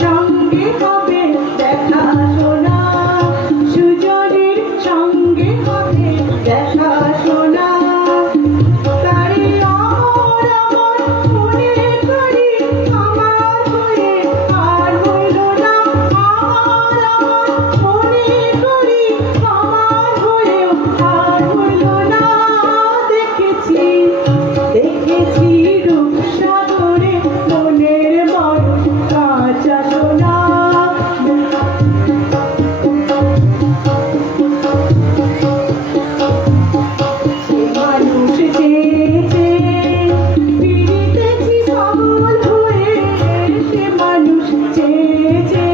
সঙ্গে হবে দেখাশোনা, সুজনের সঙ্গে হবে দেখাশোনা। তারে আমার আমার মনে করি আমার হয়ে আর হইল না, আমার আমার মনে করি আমার হয়েও আর হইল না। দেখেছি দেখেছি রূপসাগরে মনের মরণ কাঁচা সোনা। সে মানুষ চেয়েছে ফিরিতেছি পাগল হয়ে, সে মানুষ চেয়েছে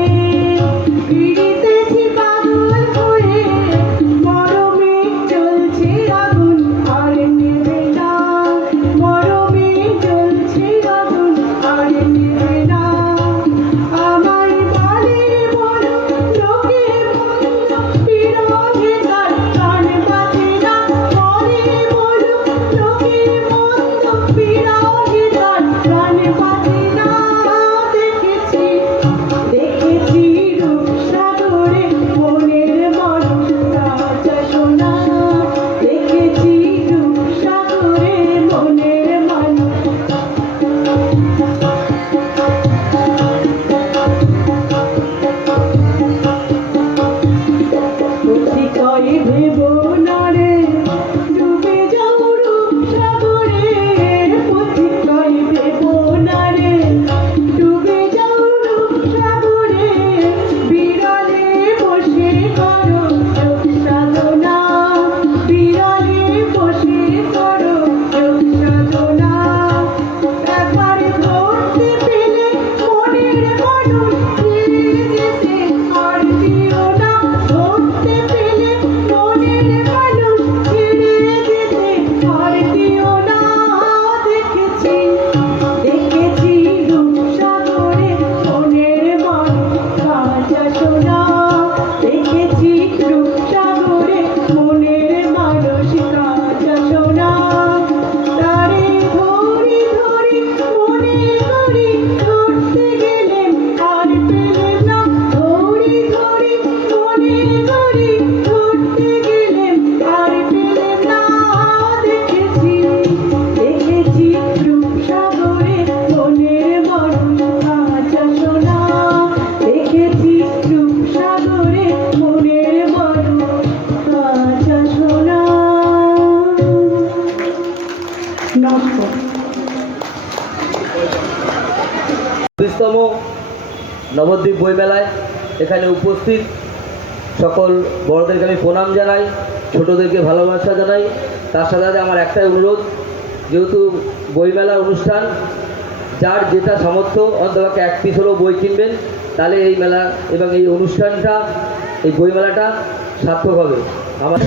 ফিরিতেছি পাগল হয়ে। মরমে চলছে আগুন আর নেবে না, মরমে চলছে আগুন আর নেবে না। আমায় বলে বলো লোকে মন্দ, বিরহে তার প্রাণ বাঁচে না। বলে বলো লোকে মন্দ, বিরহে তার প্রাণ বাঁচে না। দেখেছি দেখেছি রূপসাগরে মনের মরণ কাঁচা সোনা, দেখেছি রূপসাগরে মনের মরণ। অতিকয় ভেবো না রে ডুবে যাও রূপসাগরে, অতিকয় ভেবো না রে ডুবে যাও রূপসাগরে। বিরলে বসে করো যোগ সাধনা, বিরলে বসে করো যোগ সাধনা। একবার ধরতে পেলে মনের মানুষ ছেড়ে যেতে আর দিও না, ধরতে পেলে মনের মানুষ ছেড়ে যেতে আর দিও না। দেখেছি দেখেছি রূপসাগরে মনের মরণ কাঁচা সোনা, দেখেছি রূপসাগরে মনের মানুষ কাঁচা সোনা। তারে ধরি ধরি মনে করি ধরতে গেলেন আর পেলেন না, ধরি ধরি মনে করি ধরতে গেলেন আর পেলেন না। দেখেছি দেখেছি রূপসাগরে মনের মরণ কাঁচা সোনা, দেখেছি রূপসাগরে মনের মরণ কাঁচা সোনা। নমস্কার। ২০তম নবদ্বীপ বইমেলায় এখানে উপস্থিত সকল বড়দেরকে আমি প্রণাম জানাই, ছোটদেরকে ভালোবাসা জানাই। তার সাথে সাথে আমার একটাই অনুরোধ, যেহেতু বইমেলার অনুষ্ঠান, যার যেটা সামর্থ্য অন্ততপক্ষে এক পিস হলেও বই কিনবেন, তাহলে এই মেলা এবং এই অনুষ্ঠানটা, এই বইমেলাটা সার্থক হবে। আমার